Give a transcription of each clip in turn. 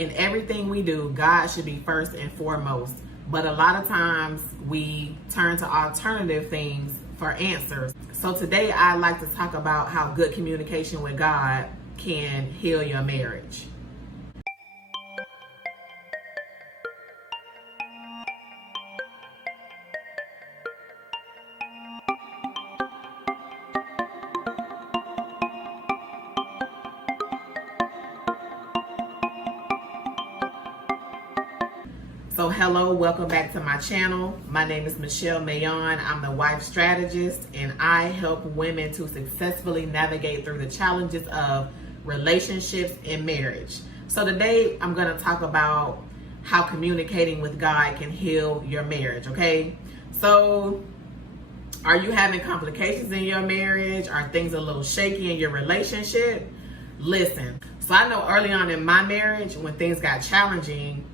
in everything we do, God should be first and foremost. But a lot of times we turn to alternative things for answers. So today I'd like to talk about how good communication with God can heal your marriage. So hello, welcome back to my channel. My name is Mayaune. I'm the wife strategist, and I help women to successfully navigate through the challenges of relationships and marriage. So today I'm going to talk about how communicating with God can heal your marriage, okay? So are you having complications in your marriage? Are things a little shaky in your relationship? Listen, so I know early on in my marriage when things got challenging,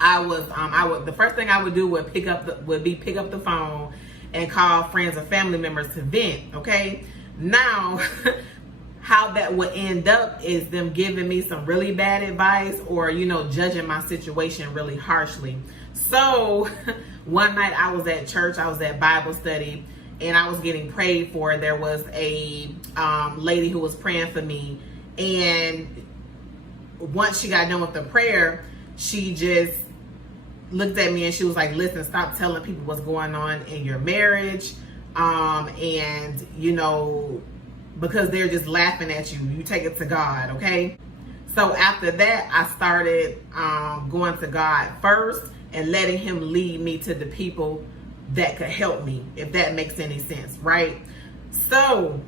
the first thing I would do would pick up the phone and call friends or family members to vent. Okay, now how that would end up is them giving me some really bad advice or judging my situation really harshly. So one night I was at church, I was at Bible study, and I was getting prayed for. There was a lady who was praying for me, and once she got done with the prayer, she just looked at me and she was like, listen, stop telling people what's going on in your marriage. And because they're just laughing at you, you take it to God. Okay. So after that, I started going to God first and letting him lead me to the people that could help me, if that makes any sense. Right. So,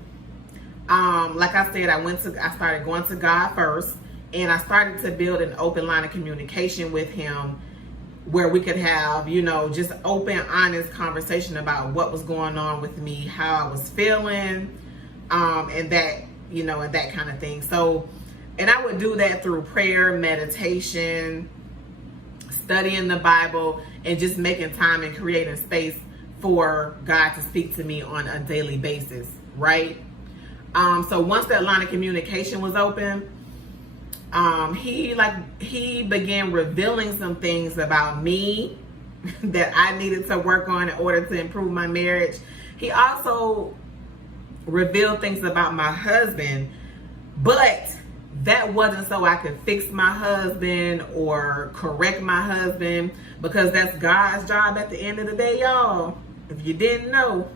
like I said, I started going to God first, and I started to build an open line of communication with him, where we could have, just open, honest conversation about what was going on with me, how I was feeling, and that, and that kind of thing. So, and I would do that through prayer, meditation, studying the Bible, and just making time and creating space for God to speak to me on a daily basis, right? So once that line of communication was open, he began revealing some things about me that I needed to work on in order to improve my marriage. He also revealed things about my husband, but that wasn't so I could fix my husband or correct my husband, because that's God's job at the end of the day, y'all, if you didn't know.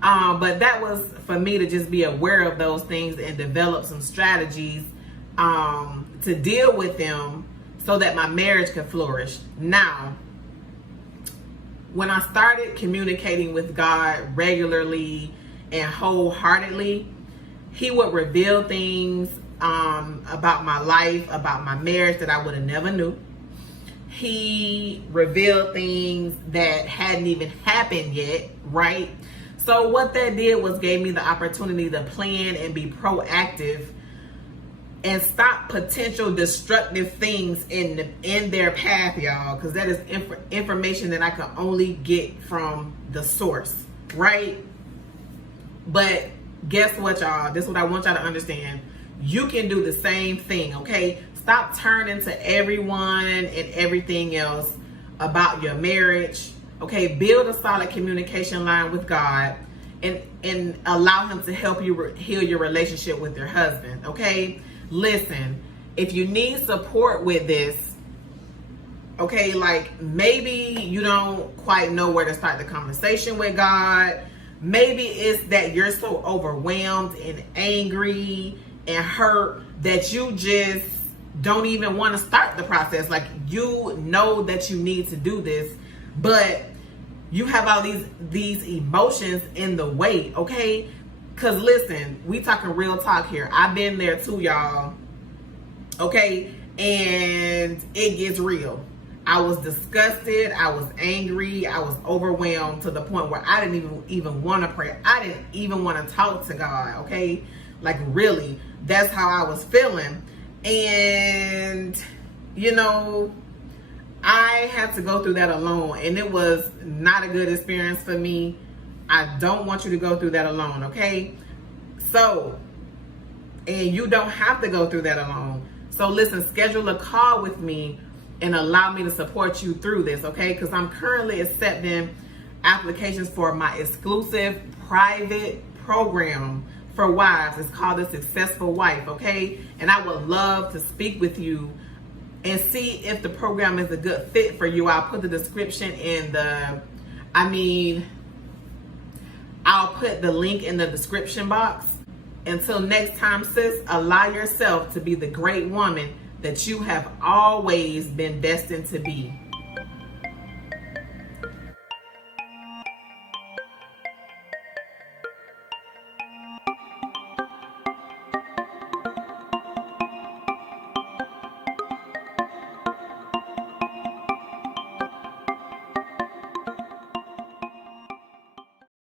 But that was for me to just be aware of those things and develop some strategies to deal with them so that my marriage could flourish. Now, when I started communicating with God regularly and wholeheartedly, he would reveal things about my life, about my marriage that I would have never knew. He revealed things that hadn't even happened yet, right? So what that did was gave me the opportunity to plan and be proactive and stop potential destructive things in their path, y'all, because that is information that I can only get from the source, right? But guess what, y'all? This is what I want y'all to understand. You can do the same thing, okay? Stop turning to everyone and everything else about your marriage, okay? Build a solid communication line with God and allow him to help you heal your relationship with your husband, okay? Listen, if you need support with this, okay, like maybe you don't quite know where to start the conversation with God. Maybe it's that you're so overwhelmed and angry and hurt that you just don't even want to start the process. Like, you know that you need to do this, but you have all these emotions in the way, okay? Because listen, we talking real talk here. I've been there too, y'all. Okay? And it gets real. I was disgusted. I was angry. I was overwhelmed to the point where I didn't even want to pray. I didn't even want to talk to God, okay? Like, really, that's how I was feeling. And, I had to go through that alone. And it was not a good experience for me. I don't want you to go through that alone, okay? So, and you don't have to go through that alone. So listen, schedule a call with me and allow me to support you through this, okay? Because I'm currently accepting applications for my exclusive private program for wives. It's called The Successful Wife, okay? And I would love to speak with you and see if the program is a good fit for you. I'll put the description in I'll put the link in the description box. Until next time, sis, allow yourself to be the great woman that you have always been destined to be.